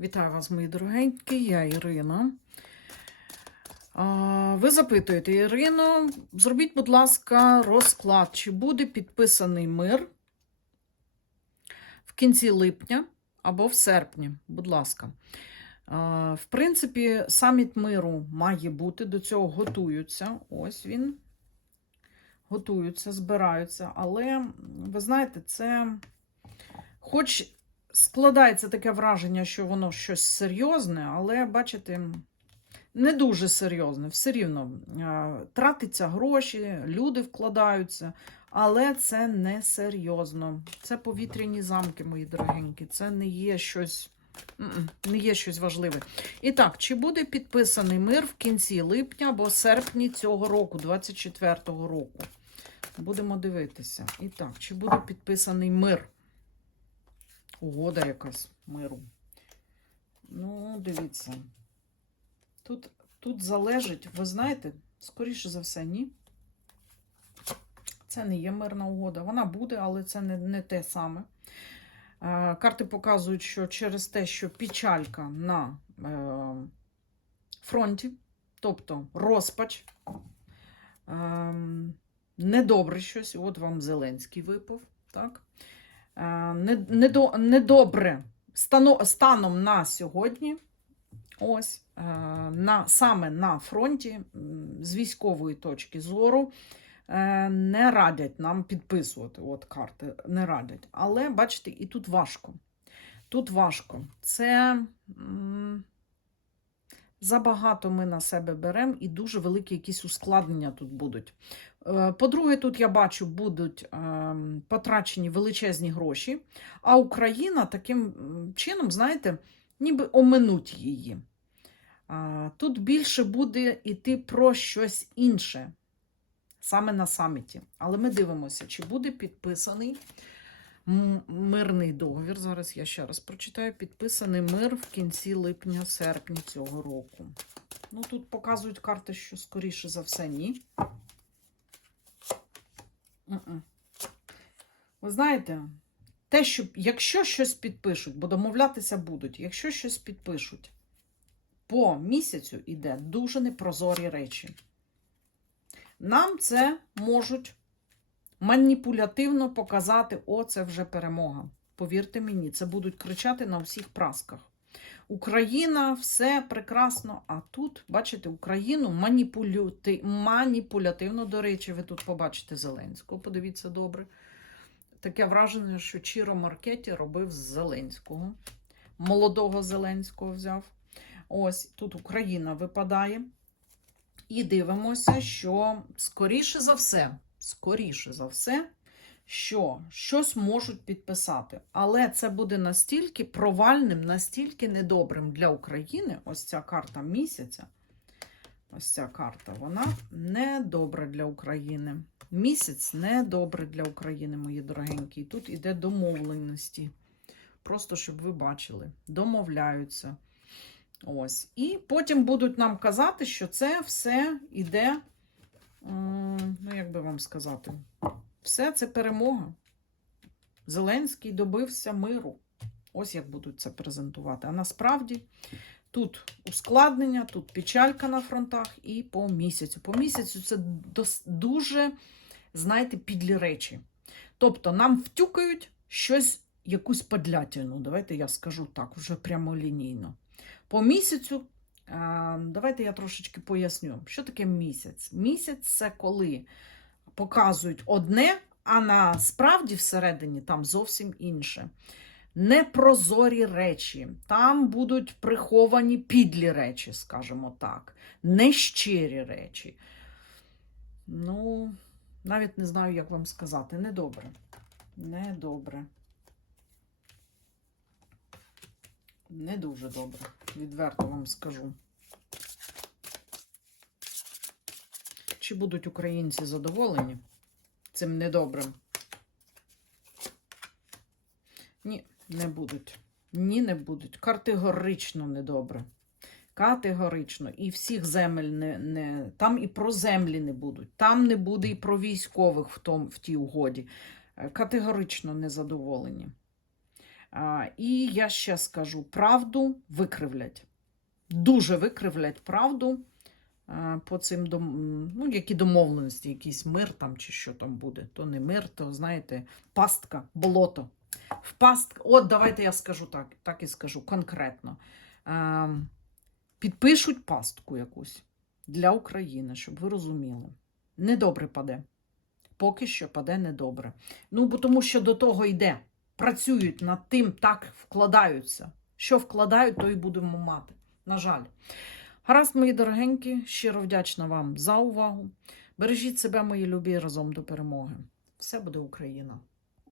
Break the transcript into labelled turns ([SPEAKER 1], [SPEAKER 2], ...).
[SPEAKER 1] Вітаю вас, мої дорогенькі, я Ірина. Ви запитуєте, Ірино, зробіть, будь ласка, розклад, чи буде підписаний мир в кінці липня або в серпні, будь ласка. В принципі, саміт миру має бути, до цього готуються. Ось він. Готуються, збираються, але ви знаєте, це хоч складається таке враження, що воно щось серйозне, але, бачите, не дуже серйозне. Все рівно тратиться гроші, люди вкладаються, але це не серйозно. Це повітряні замки, мої дорогенькі. Це не є щось. Не є щось важливе. І так, чи буде підписаний мир в кінці липня або серпні цього року, 24-го року? Будемо дивитися. І так, чи буде підписаний мир? Угода якась миру. Ну, дивіться. Тут, тут залежить, ви знаєте, скоріше за все, ні. Це не є мирна угода. Вона буде, але це не, не те саме. Е, карти показують, що через те, що печалька на е, фронті, тобто розпач, е, недобре щось, от вам Зеленський випав, так? Е, не- недо- недобре станом на сьогодні, ось, е, на, саме на фронті, з військової точки зору, е, не радять нам підписувати от карти, не радять. Але, бачите, і тут важко. Тут важко. Це забагато ми на себе беремо, і дуже великі якісь ускладнення тут будуть. Е, По-друге, тут я бачу, будуть ем, потрачені величезні гроші, а Україна таким чином, знаєте, ніби оминуть її. Тут більше буде йти про щось інше, саме на саміті. Але ми дивимося, чи буде підписаний мирний договір. Зараз я ще раз прочитаю: підписаний мир в кінці липня-серпня цього року. Ну, тут показують карти, що скоріше за все, ні. Ви знаєте, те, що якщо щось підпишуть, бо домовлятися будуть, якщо щось підпишуть, по місяцю іде дуже непрозорі речі. Нам це можуть маніпулятивно показати, о, це вже перемога. Повірте мені, це будуть кричати на всіх прасках. Україна, все прекрасно. А тут, бачите, Україну маніпулюти... маніпулятивно, до речі, ви тут побачите Зеленського. Подивіться добре. Таке враження, що Чіро Маркеті робив з Зеленського. Молодого Зеленського взяв. Ось тут Україна випадає. І дивимося, що скоріше за все, скоріше за все, що щось можуть підписати. Але це буде настільки провальним, настільки недобрим для України. Ось ця карта місяця. Ось ця карта, вона не добра для України. Місяць не добре для України, мої дорогенькі. І тут іде домовленості. Просто щоб ви бачили, домовляються. Ось. І потім будуть нам казати, що це все іде, ну, як би вам сказати, все це перемога. Зеленський добився миру. Ось як будуть це презентувати. А насправді тут ускладнення, тут печалька на фронтах і по місяцю. По місяцю це дуже, знаєте, підлі речі. Тобто нам втюкають щось, якусь подлятину. Давайте я скажу так, вже прямолінійно. По місяцю, давайте я трошечки поясню, що таке місяць. Місяць це коли показують одне, а насправді всередині там зовсім інше. Непрозорі речі, там будуть приховані підлі речі, скажімо так, нещирі речі. Ну, навіть не знаю, як вам сказати. Недобре. Недобре. Не дуже добре, відверто вам скажу. Чи будуть українці задоволені цим недобрим? Ні, не будуть. Ні, не будуть. Категорично недобре. Категорично. І всіх земель не, не. Там і про землі не будуть. Там не буде і про військових в, том, в тій угоді. Е, Категорично незадоволені. І я ще скажу: правду викривлять. Дуже викривлять правду по цим ну, які домовленості, якийсь мир там чи що там буде. То не мир, то знаєте, пастка, болото. В пастк... От давайте я скажу так, так і скажу конкретно. Підпишуть пастку якусь для України, щоб ви розуміли. Недобре паде. Поки що паде недобре. Ну, бо тому що до того йде. Працюють над тим, так вкладаються. Що вкладають, то і будемо мати. На жаль. Гаразд, мої дорогенькі, щиро вдячна вам за увагу. Бережіть себе, мої любі, разом до перемоги. Все буде Україна!